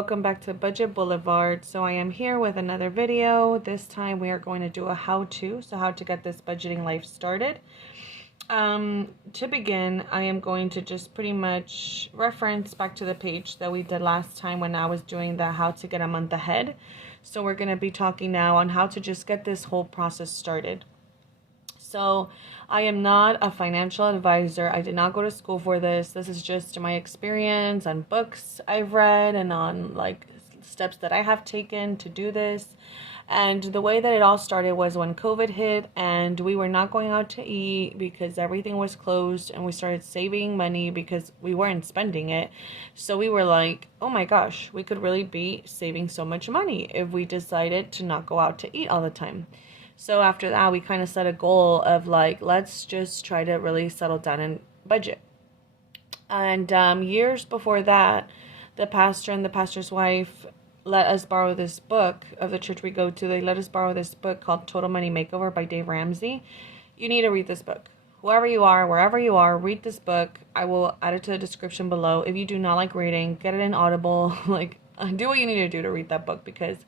welcome back to Budget Boulevard. So I am here with another video. This time we are going to do a how-to, so how to get this budgeting life started. To begin, I am going to just pretty much reference back to the page that we did last time when I was doing the how to get a month ahead. So we're going to be talking now on how to just get this whole process started. So I am not a financial advisor. I did not go to school for this. This is just my experience on books I've read and on like steps that I have taken to do this. And the way that it all started was when COVID hit and we were not going out to eat because everything was closed, and we started saving money because we weren't spending it. So we were like, oh my gosh, we could really be saving so much money if we decided to not go out to eat all the time. So after that, we kind of set a goal of like, let's just try to really settle down and budget. And years before that, the pastor and the pastor's wife let us borrow this book of the church we go to. They let us borrow this book called Total Money Makeover by Dave Ramsey. You need to read this book. Whoever you are, wherever you are, read this book. I will add it to the description below. If you do not like reading, get it in Audible. Like, do what you need to do to read that book, because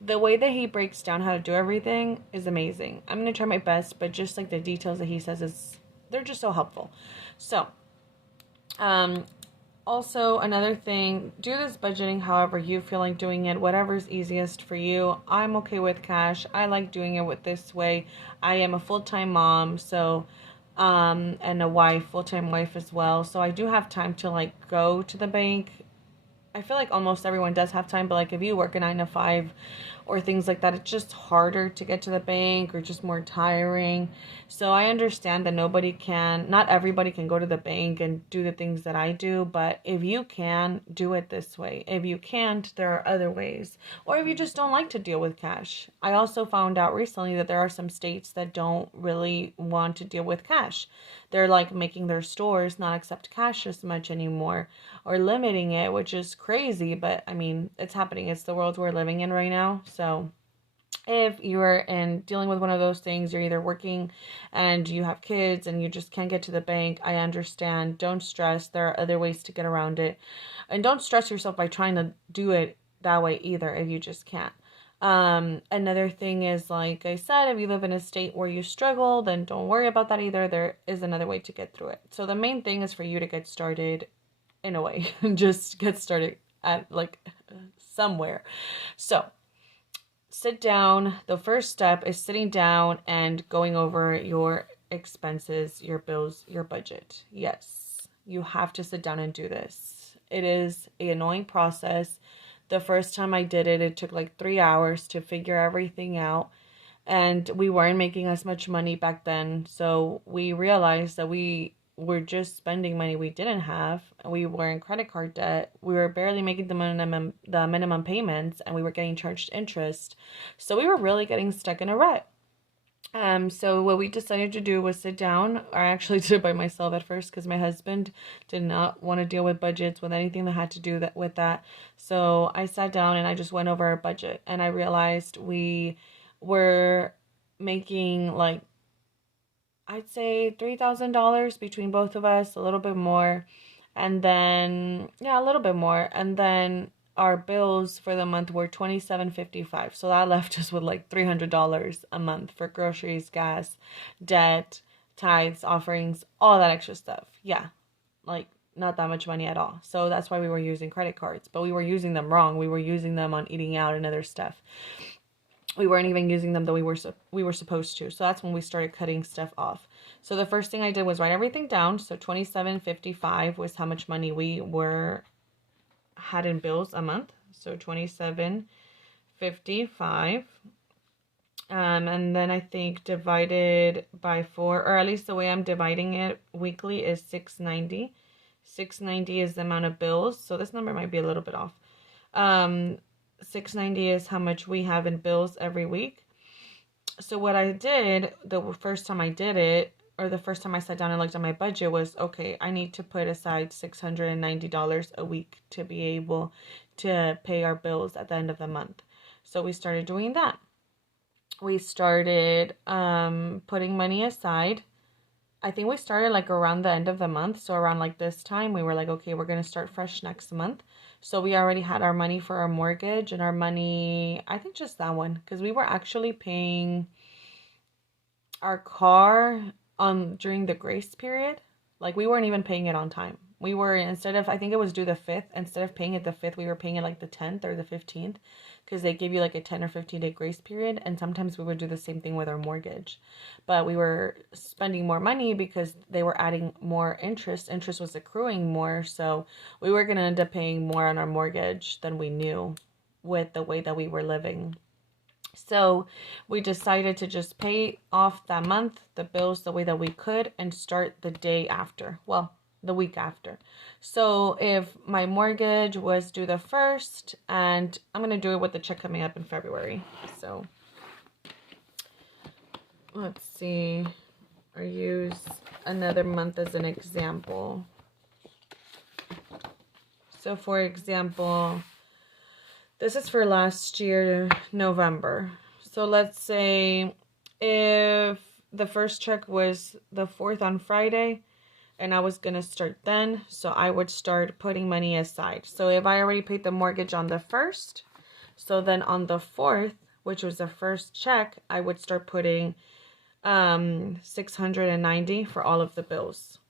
the way that he breaks down how to do everything is amazing. I'm going to try my best, but just like the details that he says, they're just so helpful. So, also, another thing, do this budgeting however you feel like doing it, whatever's easiest for you. I'm okay with cash. I like doing it with this way. I am a full-time mom, so, and a wife, full-time wife as well. So I do have time to like go to the bank. I feel like almost everyone does have time, but like if you work a 9 to 5 or things like that, it's just harder to get to the bank or just more tiring. So I understand that not everybody can go to the bank and do the things that I do, but if you can, do it this way. If you can't, there are other ways. Or if you just don't like to deal with cash. I also found out recently that there are some states that don't really want to deal with cash. They're like making their stores not accept cash as much anymore, or limiting it, which is crazy, but I mean, it's happening. It's the world we're living in right now. So if you're dealing with one of those things, you're either working and you have kids and you just can't get to the bank, I understand. Don't stress. There are other ways to get around it. And don't stress yourself by trying to do it that way either if you just can't. Another thing is, like I said, if you live in a state where you struggle, then don't worry about that either. There is another way to get through it. So the main thing is for you to get started in a way. Just get started at like somewhere. So sit down. The first step is sitting down and going over your expenses, your bills, your budget. Yes, you have to sit down and do this. It is an annoying process. The first time I did it, it took like 3 hours to figure everything out. And we weren't making as much money back then. So we realized that we were just spending money we didn't have. We were in credit card debt. We were barely making the minimum payments, and we were getting charged interest. So we were really getting stuck in a rut. So what we decided to do was sit down. I actually did it by myself at first because my husband did not want to deal with budgets, with anything that had to do with that. So I sat down and I just went over our budget, and I realized we were making like, I'd say $3,000 between both of us, a little bit more. And then, yeah, a little bit more. And then our bills for the month were $27.55. So that left us with like $300 a month for groceries, gas, debt, tithes, offerings, all that extra stuff. Yeah, like not that much money at all. So that's why we were using credit cards, but we were using them wrong. We were using them on eating out and other stuff. We weren't even using them that we were supposed to. So that's when we started cutting stuff off. So the first thing I did was write everything down. So $27.55 was how much money we had in bills a month. So $27.55. And then I think divided by 4, or at least the way I'm dividing it weekly, is $690. $690 is the amount of bills. So this number might be a little bit off. $690 is how much we have in bills every week. So what I did the first time I did it, or the first time I sat down and looked at my budget, was, okay, I need to put aside $690 a week to be able to pay our bills at the end of the month. So we started doing that. We started putting money aside. I think we started like around the end of the month. So around like this time, we were like, okay, we're going to start fresh next month. So we already had our money for our mortgage and our money, I think just that one, because we were actually paying our car on during the grace period. Like we weren't even paying it on time. We were, instead of, I think it was due the 5th, instead of paying it the 5th, we were paying it like the 10th or the 15th, because they give you like a 10 or 15-day grace period. And sometimes we would do the same thing with our mortgage, but we were spending more money because they were adding more interest. Interest was accruing more, so we were going to end up paying more on our mortgage than we knew with the way that we were living. So we decided to just pay off that month, the bills, the way that we could, and start the day after. Well, the week after. So if my mortgage was due the 1st, and I'm going to do it with the check coming up in February. So let's see, or use another month as an example. So for example, this is for last year, November. So let's say if the first check was the 4th on Friday, and I was going to start then, so I would start putting money aside. So if I already paid the mortgage on the 1st, so then on the 4th, which was the first check, I would start putting $690 for all of the bills.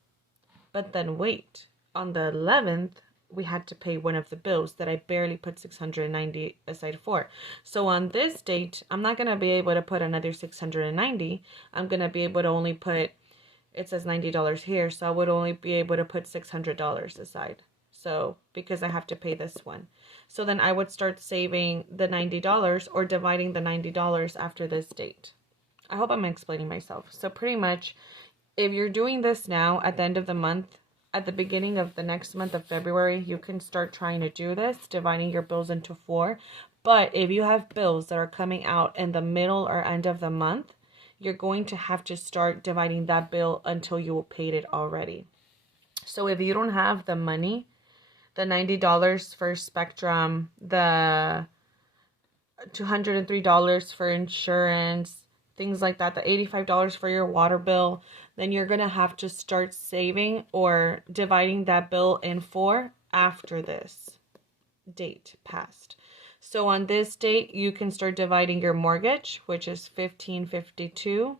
But then wait, on the 11th, we had to pay one of the bills that I barely put $690 aside for. So on this date, I'm not going to be able to put another $690. I'm going to be able to only put, it says $90 here, so I would only be able to put $600 aside. So because I have to pay this one. So then I would start saving the $90 or dividing the $90 after this date. I hope I'm explaining myself. So pretty much, if you're doing this now at the end of the month, at the beginning of the next month of February, you can start trying to do this, dividing your bills into 4. But if you have bills that are coming out in the middle or end of the month, you're going to have to start dividing that bill until you paid it already. So if you don't have the money, the $90 for Spectrum, the $203 for insurance, things like that, the $85 for your water bill, then you're going to have to start saving or dividing that bill in 4 after this date passed. So on this date, you can start dividing your mortgage, which is $1,552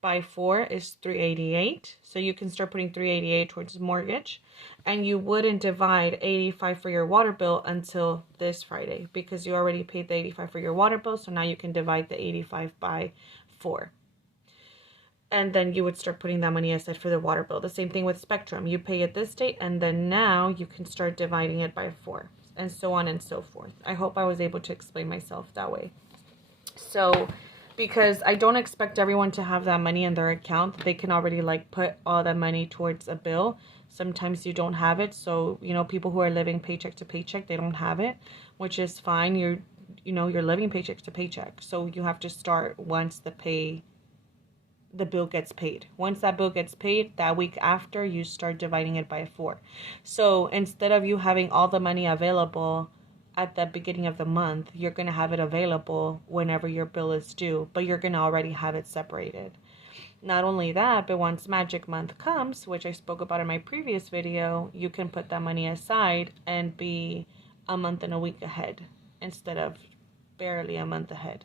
by 4 is $388. So you can start putting $388 towards mortgage, and you wouldn't divide $85 for your water bill until this Friday because you already paid the $85 for your water bill. So now you can divide the $85 by 4. And then you would start putting that money aside for the water bill. The same thing with Spectrum. You pay it this date, and then now you can start dividing it by 4, and so on and so forth. I hope I was able to explain myself that way. So, because I don't expect everyone to have that money in their account, they can already like put all that money towards a bill. Sometimes you don't have it. So, you know, people who are living paycheck to paycheck, they don't have it, which is fine. You're living paycheck to paycheck. So you have to start once the bill gets paid. Once that bill gets paid, that week after, you start dividing it by 4. So instead of you having all the money available at the beginning of the month, you're going to have it available whenever your bill is due, but you're going to already have it separated. Not only that, but once Magic Month comes, which I spoke about in my previous video, you can put that money aside and be a month and a week ahead instead of barely a month ahead.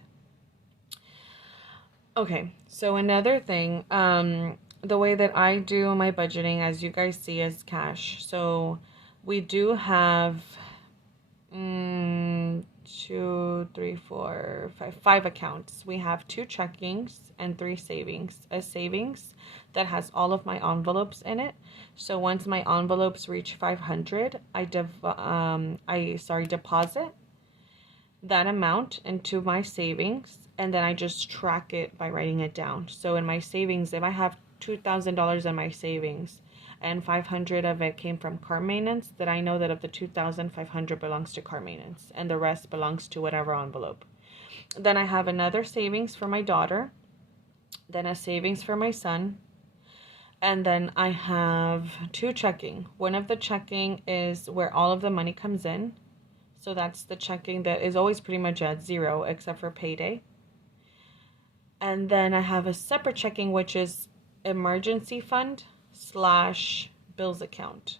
Okay, so another thing, the way that I do my budgeting, as you guys see, is cash. So we do have 5 accounts. We have 2 checkings and 3 savings. A savings that has all of my envelopes in it. So once my envelopes reach 500, I deposit that amount into my savings, and then I just track it by writing it down. So in my savings, if I have $2,000 in my savings and 500 of it came from car maintenance, then I know that of the 2,500 belongs to car maintenance and the rest belongs to whatever envelope. Then I have another savings for my daughter, then a savings for my son, and then I have 2 checking. One of the checking is where all of the money comes in. So that's the checking that is always pretty much at 0 except for payday. And then I have a separate checking, which is emergency fund / bills account.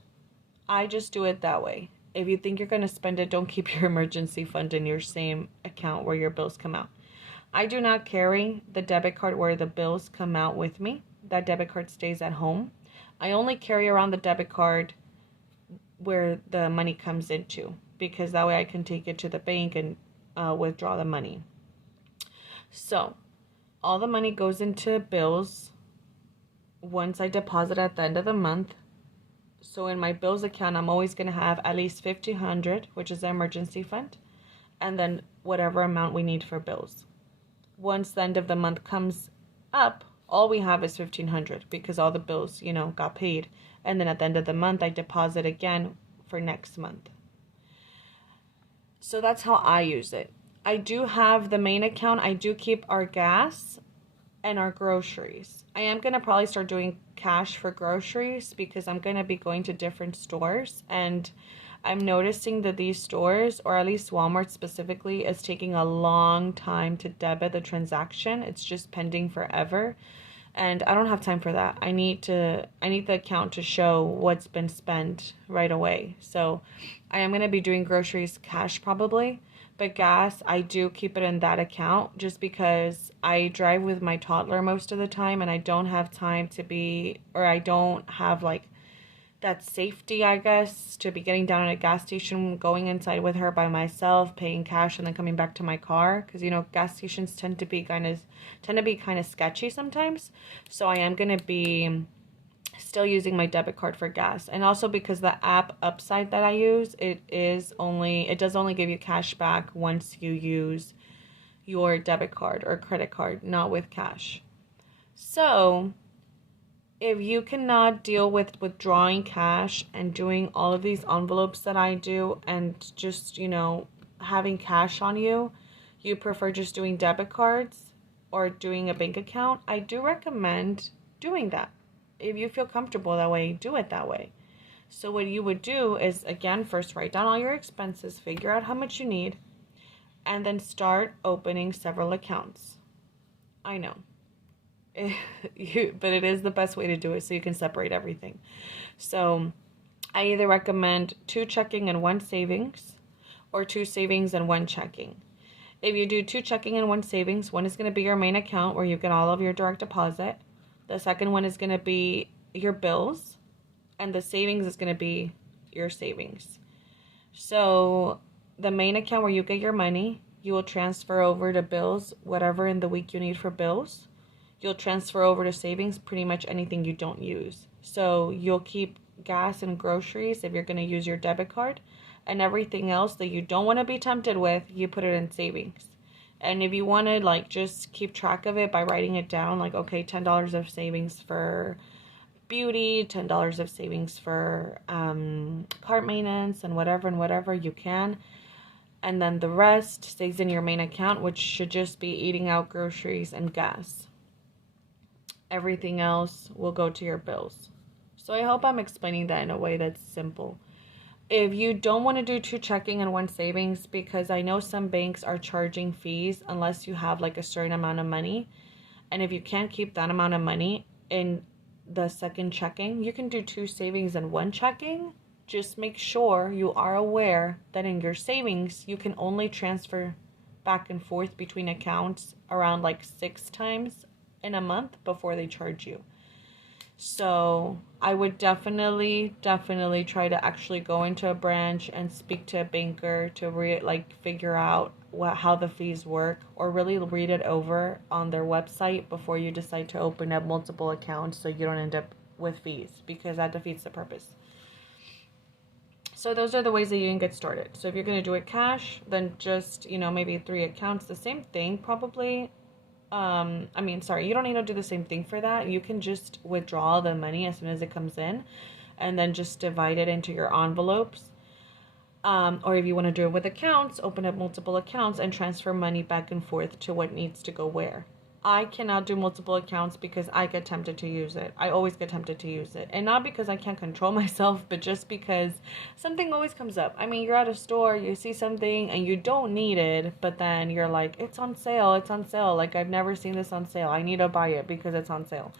I just do it that way. If you think you're going to spend it, don't keep your emergency fund in your same account where your bills come out. I do not carry the debit card where the bills come out with me. That debit card stays at home. I only carry around the debit card where the money comes into, because that way I can take it to the bank and withdraw the money. So all the money goes into bills once I deposit at the end of the month. So in my bills account, I'm always going to have at least $1,500, which is the emergency fund, and then whatever amount we need for bills. Once the end of the month comes up, all we have is $1,500 because all the bills, got paid. And then at the end of the month, I deposit again for next month. So that's how I use it. I do have the main account. I do keep our gas and our groceries. I am going to probably start doing cash for groceries because I'm going to be going to different stores, and I'm noticing that these stores, or at least Walmart specifically, is taking a long time to debit the transaction. It's just pending forever. And I don't have time for that. I need the account to show what's been spent right away. So I am going to be doing groceries cash probably. But gas, I do keep it in that account just because I drive with my toddler most of the time and I don't have time I don't have like that safety, I guess, to be getting down at a gas station, going inside with her by myself, paying cash, and then coming back to my car. Because, gas stations tend to be kind of sketchy sometimes. So I am going to be still using my debit card for gas. And also because the app Upside that I use, it does only give you cash back once you use your debit card or credit card, not with cash. So if you cannot deal with withdrawing cash and doing all of these envelopes that I do and just, having cash on you, you prefer just doing debit cards or doing a bank account, I do recommend doing that. If you feel comfortable that way, do it that way. So what you would do is, again, first write down all your expenses, figure out how much you need, and then start opening several accounts. I know. But it is the best way to do it so you can separate everything. So I either recommend 2 checking and 1 savings, or 2 savings and 1 checking. If you do 2 checking and 1 savings, one is going to be your main account where you get all of your direct deposit. The second one is going to be your bills, and the savings is going to be your savings. So the main account where you get your money, you will transfer over to bills, whatever in the week you need for bills. You'll transfer over to savings pretty much anything you don't use. So you'll keep gas and groceries if you're going to use your debit card, and everything else that you don't want to be tempted with, you put it in savings. And if you want to just keep track of it by writing it down, okay, $10 of savings for beauty, $10 of savings for car maintenance and whatever you can. And then the rest stays in your main account, which should just be eating out groceries and gas. Everything else will go to your bills. So I hope I'm explaining that in a way that's simple. If you don't want to do 2 checking and 1 savings, because I know some banks are charging fees unless you have a certain amount of money. And if you can't keep that amount of money in the second checking, you can do 2 savings and 1 checking. Just make sure you are aware that in your savings, you can only transfer back and forth between accounts around 6 times in a month before they charge you. So I would definitely try to actually go into a branch and speak to a banker to figure out how the fees work, or really read it over on their website before you decide to open up multiple accounts so you don't end up with fees, because that defeats the purpose. So those are the ways that you can get started. So if you're going to do it cash, then just, maybe 3 accounts, the same thing probably. You don't need to do the same thing for that. You can just withdraw the money as soon as it comes in and then just divide it into your envelopes. Or if you want to do it with accounts, open up multiple accounts and transfer money back and forth to what needs to go where. I cannot do multiple accounts because I get tempted to use it. I always get tempted to use it. And not because I can't control myself, but just because something always comes up. I mean, you're at a store, you see something and you don't need it, but then you're like, it's on sale, it's on sale. Like, I've never seen this on sale. I need to buy it because it's on sale.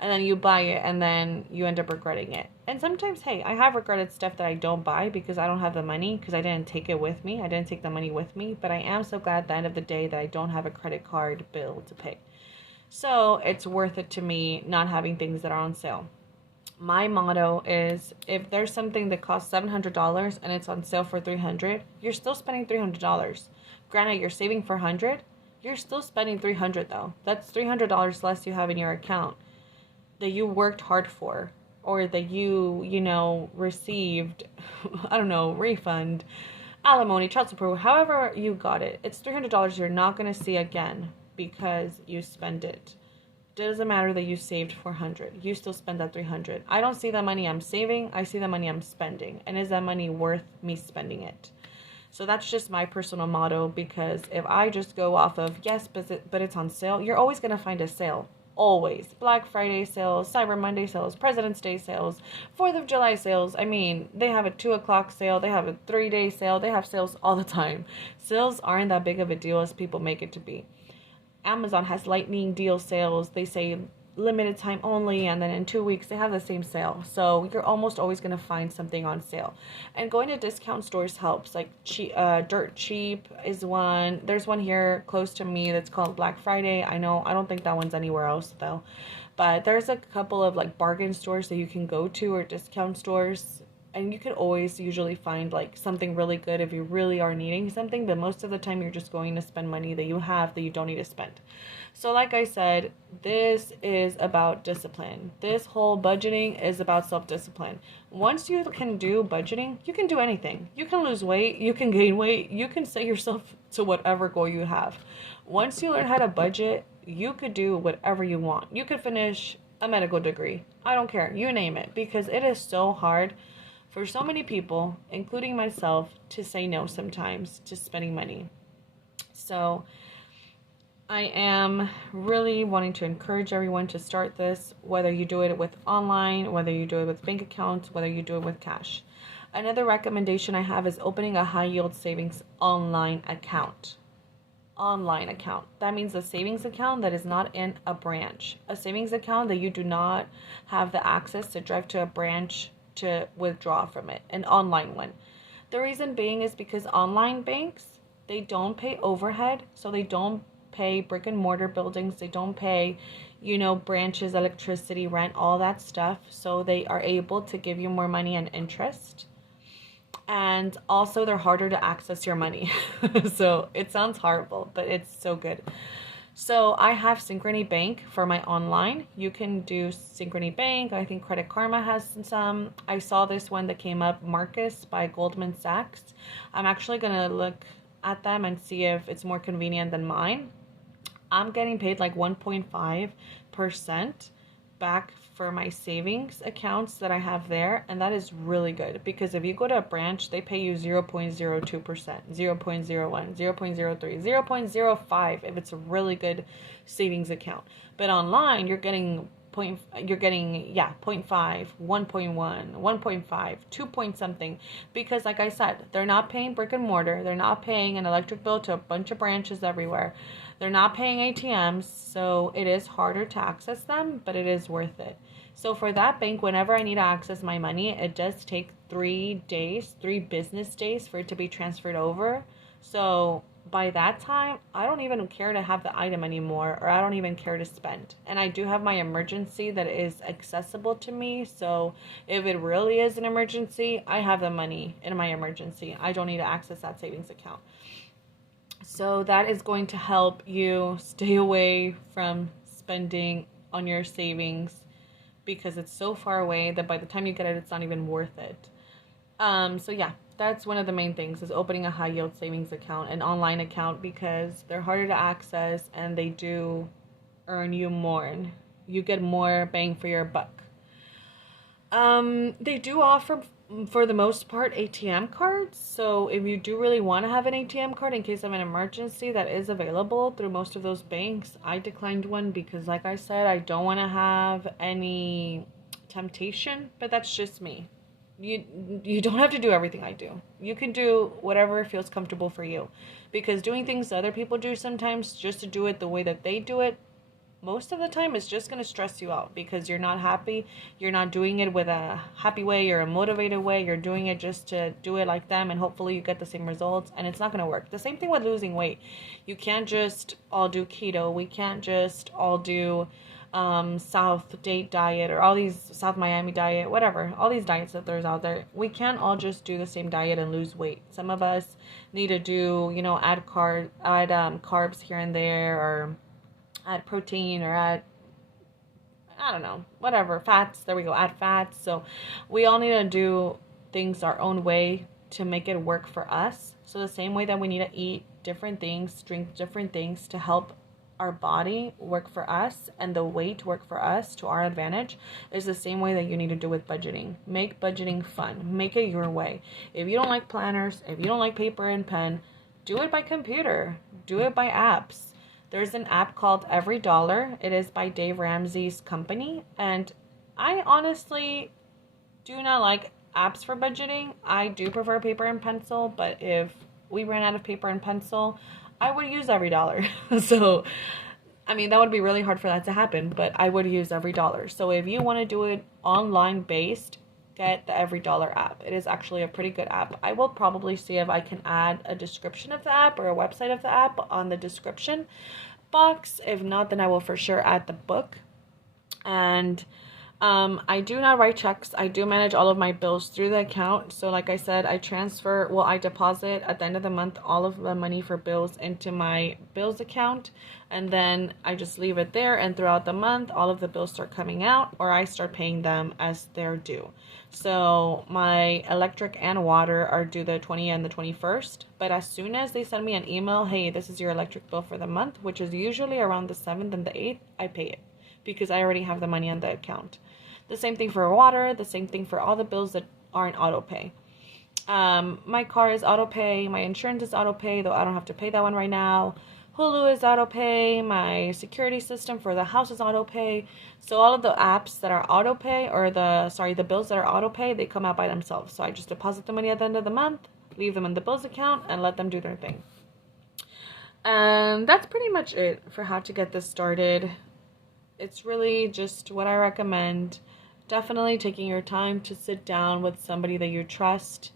And then you buy it and then you end up regretting it. And sometimes, hey, I have regretted stuff that I don't buy because I don't have the money, because I didn't take it with me. I didn't take the money with me. But I am so glad at the end of the day that I don't have a credit card bill to pay. So it's worth it to me not having things that are on sale. My motto is, if there's something that costs $700 and it's on sale for $300, you're still spending $300. Granted, you're saving for $100, you're still spending $300 though. That's $300 less you have in your account that you worked hard for, or that received, I don't know, refund, alimony, child support, however you got it. It's $300 you're not going to see again because you spend it. It doesn't matter that you saved 400. You still spend that 300. I don't see the money I'm saving. I see the money I'm spending. And is that money worth me spending it? So that's just my personal motto, because if I just go off of, yes, but it's on sale, you're always going to find a sale. Always. Black Friday sales, Cyber Monday sales, President's Day sales, 4th of July sales. I mean, they have a 2 o'clock sale. They have a 3-day sale. They have sales all the time. Sales aren't that big of a deal as people make it to be. Amazon has lightning deal sales. They say limited time only, and then in 2 weeks they have the same sale. So you're almost always going to find something on sale. And going to discount stores helps. Like Dirt Cheap is one. There's one here close to me that's called Black Friday. I don't think that one's anywhere else though. But there's a couple of like bargain stores that you can go to, or discount stores, and you could always usually find like something really good if you really are needing something. But most of the time you're just going to spend money that you have that you don't need to spend. So like I said, this is about discipline. This whole budgeting is about self-discipline. Once you can do budgeting, you can do anything. You can lose weight, you can gain weight, you can set yourself to whatever goal you have. Once you learn how to budget, you could do whatever you want. You could finish a medical degree. I don't care. You name it. Because it is so hard for so many people, including myself, to say no sometimes to spending money. So I am really wanting to encourage everyone to start this, whether you do it with online, whether you do it with bank accounts, whether you do it with cash. Another recommendation I have is opening a high yield savings online account. Online account. That means a savings account that is not in a branch. A savings account that you do not have the access to drive to a branch to withdraw from it. An online one. The reason being is because online banks, they don't pay overhead, so they don't pay brick and mortar buildings, they don't pay, branches, electricity, rent, all that stuff. So they are able to give you more money and interest. And also they're harder to access your money. So it sounds horrible, but it's so good. So I have Synchrony Bank for my online. You can do Synchrony Bank. I think Credit Karma has some. I saw this one that came up, Marcus by Goldman Sachs. I'm actually going to look at them and see if it's more convenient than mine. I'm getting paid like 1.5% back for my savings accounts that I have there, and that is really good, because if you go to a branch, they pay you 0.02%, 0.01, 0.03, 0.05 if it's a really good savings account. But online, you're getting 0.5, 1.1, 1.5, 2 point something, because like I said, they're not paying brick and mortar, they're not paying an electric bill to a bunch of branches everywhere, they're not paying ATMs, so it is harder to access them, but it is worth it. So for that bank, whenever I need to access my money, it does take 3 business days for it to be transferred over. So by that time, I don't even care to have the item anymore, or I don't even care to spend. And I do have my emergency that is accessible to me. So if it really is an emergency, I have the money in my emergency. I don't need to access that savings account. So that is going to help you stay away from spending on your savings, because it's so far away that by the time you get it, it's not even worth it. So yeah, that's one of the main things, is opening a high yield savings account, an online account, because they're harder to access and they do earn you more. You get more bang for your buck. They do offer for the most part, ATM cards. So if you do really want to have an ATM card in case of an emergency, that is available through most of those banks. I declined one because, like I said, I don't want to have any temptation, but that's just me. You don't have to do everything I do. You can do whatever feels comfortable for you, because doing things other people do sometimes just to do it the way that they do it, most of the time it's just going to stress you out because you're not happy. You're not doing it with a happy way or a motivated way. You're doing it just to do it like them, and hopefully you get the same results, and it's not going to work. The same thing with losing weight. You can't just all do keto. We can't just all do South Date diet or all these South Miami diet, whatever, all these diets that there's out there. We can't all just do the same diet and lose weight. Some of us need to do, add carbs here and there, or add protein, or add, I don't know, whatever, fats. There we go, add fats. So we all need to do things our own way to make it work for us. So the same way that we need to eat different things, drink different things to help our body work for us and the weight work for us to our advantage, is the same way that you need to do with budgeting. Make budgeting fun. Make it your way. If you don't like planners, if you don't like paper and pen, do it by computer. Do it by apps. There's an app called Every Dollar. It is by Dave Ramsey's company. And I honestly do not like apps for budgeting. I do prefer paper and pencil, but if we ran out of paper and pencil, I would use Every Dollar. So, I mean, that would be really hard for that to happen, but I would use Every Dollar. So if you want to do it online based, get the Every Dollar app. It is actually a pretty good app. I will probably see if I can add a description of the app or a website of the app on the description box. If not, then I will for sure add the book. And I do not write checks. I do manage all of my bills through the account. So like I said, I deposit at the end of the month all of the money for bills into my bills account, and then I just leave it there, and throughout the month all of the bills start coming out, or I start paying them as they're due. So my electric and water are due the 20th and the 21st, but as soon as they send me an email, hey, this is your electric bill for the month, which is usually around the 7th and the 8th, I pay it because I already have the money on the account. The same thing for water, the same thing for all the bills that aren't auto pay. My car is auto pay, my insurance is auto pay, though I don't have to pay that one right now. Hulu is auto pay, my security system for the house is auto pay. So all of the apps that are auto pay, or the bills that are auto pay, they come out by themselves. So I just deposit the money at the end of the month, leave them in the bills account, and let them do their thing. And that's pretty much it for how to get this started. It's really just what I recommend. Definitely taking your time to sit down with somebody that you trust.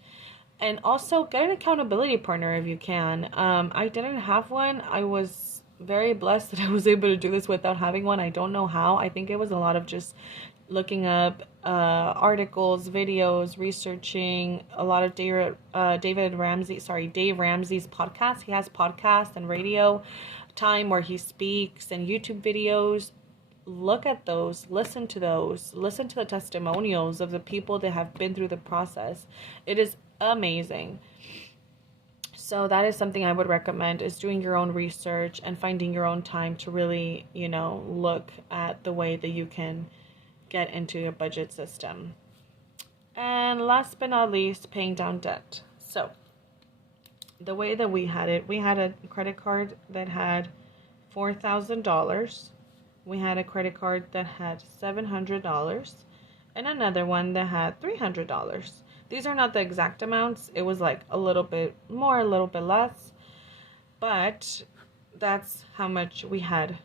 And also get an accountability partner if you can. I didn't have one. I was very blessed that I was able to do this without having one. I don't know how. I think it was a lot of just looking up articles, videos, researching a lot of Dave Ramsey's podcast. He has podcasts and radio time where he speaks, and YouTube videos. Look at those, listen to the testimonials of the people that have been through the process. It is amazing. So that is something I would recommend, is doing your own research and finding your own time to really, look at the way that you can get into a budget system. And last but not least, paying down debt. So the way that we had a credit card that had $4,000. We had a credit card that had $700 and another one that had $300. These are not the exact amounts. It was like a little bit more, a little bit less, but that's how much we had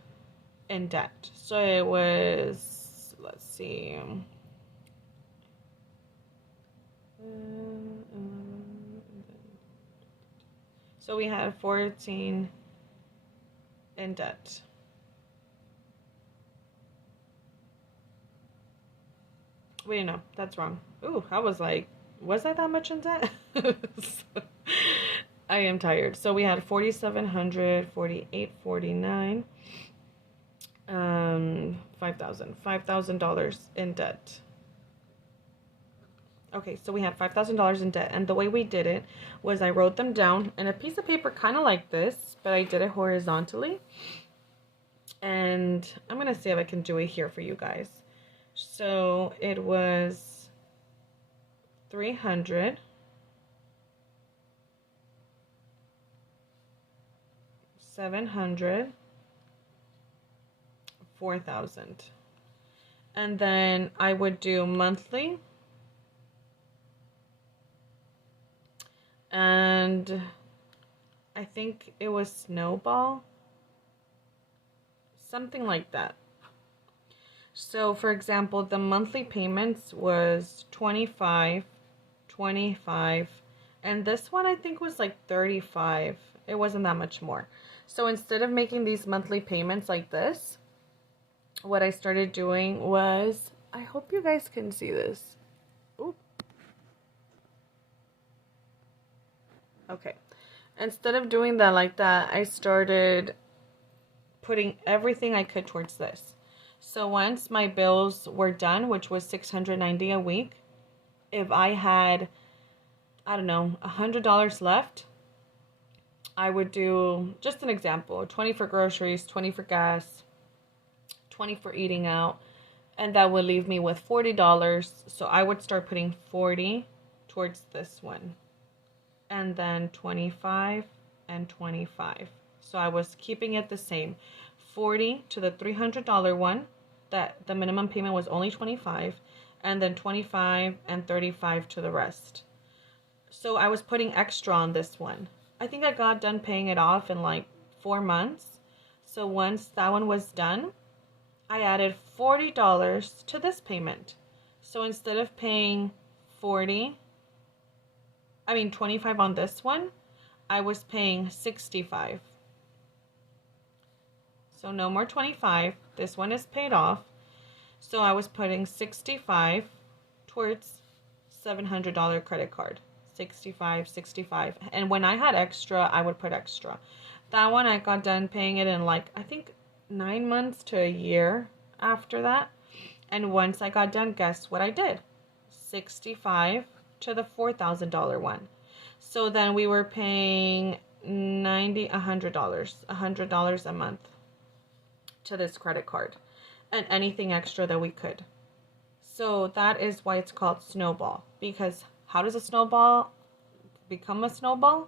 in debt. So it was, let's see, so we had 14 in debt. Wait, no, that's wrong. Ooh, I was like, was I that much in debt? I am tired. So we had 4,700, 4,849, $5,000 in debt. Okay, so we had $5,000 in debt, and the way we did it was I wrote them down in a piece of paper kind of like this, but I did it horizontally. And I'm going to see if I can do it here for you guys. So it was 300, 700, 4,000. And then I would do monthly. And I think it was Snowball. Something like that. So for example, the monthly payments was 25, 25, and this one I think was like 35. It wasn't that much more. So instead of making these monthly payments like this, what I started doing was, I hope you guys can see this. Oop. Okay. Instead of doing that like that, I started putting everything I could towards this. So once my bills were done, which was $690 a week, if I had, I don't know, $100 left, I would do, just an example, 20 for groceries, 20 for gas, 20 for eating out, and that would leave me with $40. So I would start putting 40 towards this one, and then 25 and 25. So I was keeping it the same. 40 to the $300 one, that the minimum payment was only 25, and then 25 and 35 to the rest. So I was putting extra on this one. I think I got done paying it off in like 4 months. So once that one was done, I added $40 to this payment. So instead of paying 25 on this one, I was paying 65. So no more 25. This one is paid off. So I was putting 65 towards $700 credit card. 65, 65. And when I had extra, I would put extra. That one I got done paying it in like, I think 9 months to a year after that. And once I got done, guess what I did? 65 to the $4,000 one. So then we were paying $100 a month to this credit card, and anything extra that we could. So that is why it's called Snowball, because how does a snowball become a snowball?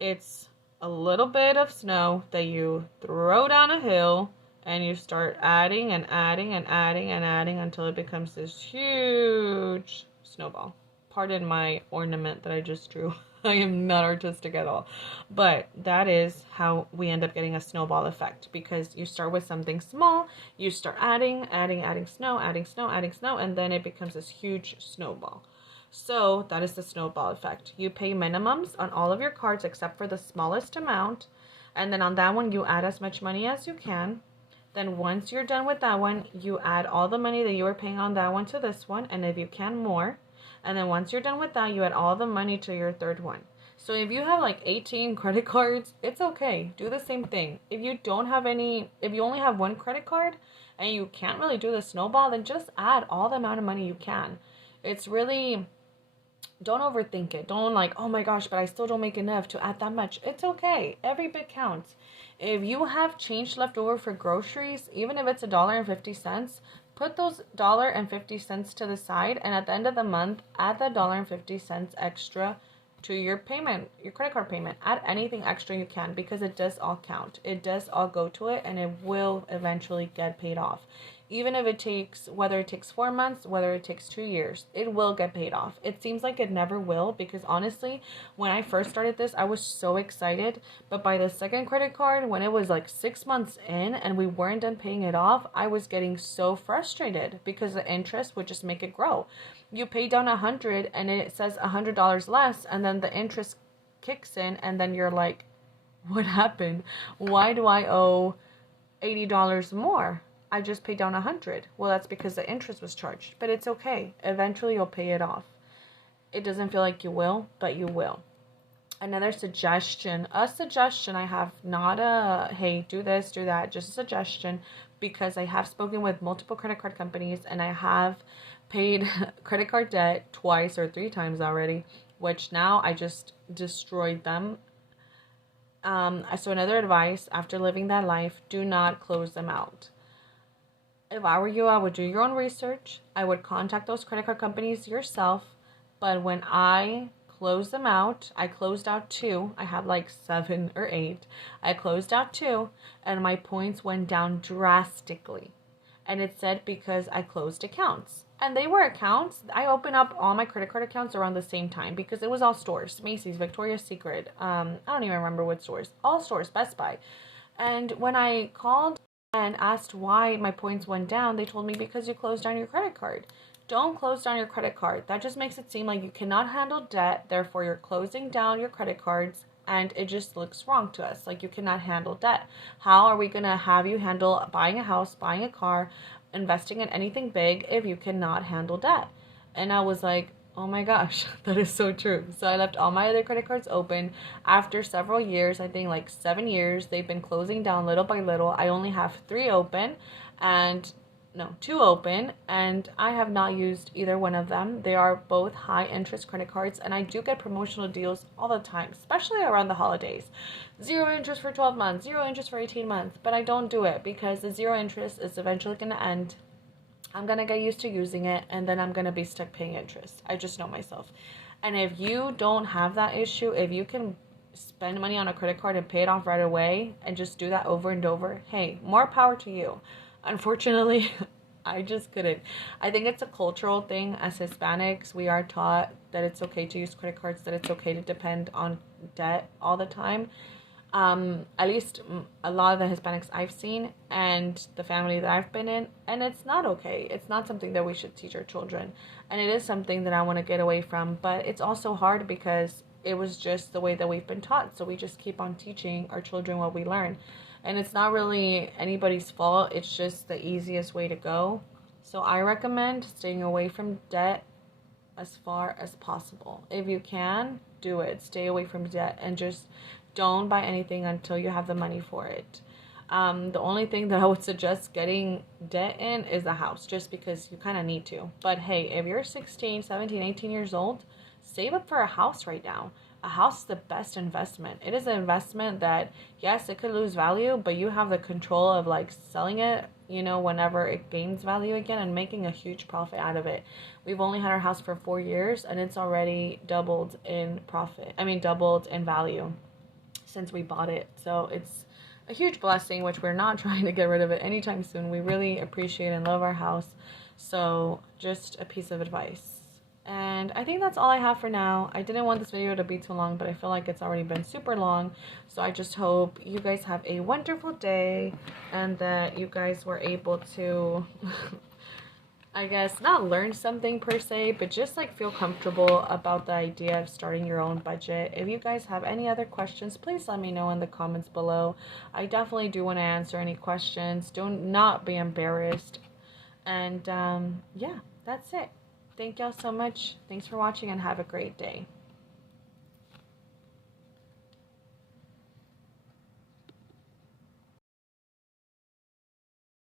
It's a little bit of snow that you throw down a hill, and you start adding and adding and adding and adding until it becomes this huge snowball. Pardon my ornament that I just drew. I am not artistic at all. But that is how we end up getting a snowball effect, because you start with something small, you start adding snow, and then it becomes this huge snowball. So that is the snowball effect. You pay minimums on all of your cards except for the smallest amount, and then on that one you add as much money as you can. Then once you're done with that one, you add all the money that you were paying on that one to this one, and if you can, more. And then once you're done with that, you add all the money to your third one. So if you have like 18 credit cards, it's okay. Do the same thing. If you only have one credit card and you can't really do the snowball, then just add all the amount of money you can. It's really, don't overthink it. Don't like, oh my gosh, but I still don't make enough to add that much. It's okay. Every bit counts. If you have change left over for groceries, even if it's $1.50, put those $1.50 to the side, and at the end of the month, add that $1.50 extra to your payment, your credit card payment. Add anything extra you can, because it does all count. It does all go to it, and it will eventually get paid off. Even if it takes, whether it takes 4 months, whether it takes 2 years, it will get paid off. It seems like it never will, because honestly, when I first started this, I was so excited. But by the second credit card, when it was like 6 months in and we weren't done paying it off, I was getting so frustrated because the interest would just make it grow. You pay down $100 and it says $100 less, and then the interest kicks in, and then you're like, what happened? Why do I owe $80 more? I just paid down $100. Well, that's because the interest was charged, but it's okay. Eventually you'll pay it off. It doesn't feel like you will, but you will. Another suggestion, I have, not a, hey, do this, do that, just a suggestion, because I have spoken with multiple credit card companies, and I have paid credit card debt twice or 3 times already, which now I just destroyed them. So another advice, after living that life, do not close them out. If I were you, I would do your own research. I would contact those credit card companies yourself But when I closed them out, I closed out two. I had like 7 or 8. I closed out two, and my points went down drastically. And it said because I closed accounts. And they were accounts. I opened up all my credit card accounts around the same time because it was all stores. Macy's, Victoria's Secret. I don't even remember what stores. All stores, Best Buy. And when I called and asked why my points went down, they told me because you closed down your credit card. Don't close down your credit card. That just makes it seem like you cannot handle debt, therefore you're closing down your credit cards, and it just looks wrong to us. Like you cannot handle debt. How are we going to have you handle buying a house, buying a car, investing in anything big if you cannot handle debt? And I was like, oh my gosh, that is so true. So I left all my other credit cards open. After several years, I think like 7 years, they've been closing down little by little. I only have 3 open and no, 2 open, and I have not used either one of them. They are both high interest credit cards, and I do get promotional deals all the time, especially around the holidays. 0 interest for 12 months, 0 interest for 18 months, but I don't do it because the 0 interest is eventually going to end. I'm going to get used to using it, and then I'm going to be stuck paying interest. I just know myself. And if you don't have that issue, if you can spend money on a credit card and pay it off right away and just do that over and over, hey, more power to you. Unfortunately, I just couldn't. I think it's a cultural thing. As Hispanics, we are taught that it's okay to use credit cards, that it's okay to depend on debt all the time. At least a lot of the Hispanics I've seen and the family that I've been in, and it's not okay. It's not something that we should teach our children, and it is something that I want to get away from, but it's also hard because it was just the way that we've been taught, so we just keep on teaching our children what we learn. And it's not really anybody's fault, it's just the easiest way to go. So I recommend staying away from debt as far as possible. If you can, do it. Stay away from debt and just don't buy anything until you have the money for it. The only thing that I would suggest getting debt in is a house, just because you kind of need to. But hey, if you're 16, 17, 18 years old, save up for a house right now. A house is the best investment. It is an investment that, yes, it could lose value, but you have the control of like selling it, whenever it gains value again and making a huge profit out of it. We've only had our house for 4 years and it's already doubled in profit. I mean, doubled in value since we bought it. So it's a huge blessing, which we're not trying to get rid of it anytime soon. We really appreciate and love our house. So just a piece of advice. And I think that's all I have for now. I didn't want this video to be too long, but I feel like it's already been super long. So I just hope you guys have a wonderful day and that you guys were able to, I guess, not learn something per se, but just like feel comfortable about the idea of starting your own budget. If you guys have any other questions, please let me know in the comments below. I definitely do want to answer any questions. Do not be embarrassed. And yeah, that's it. Thank y'all so much. Thanks for watching and have a great day.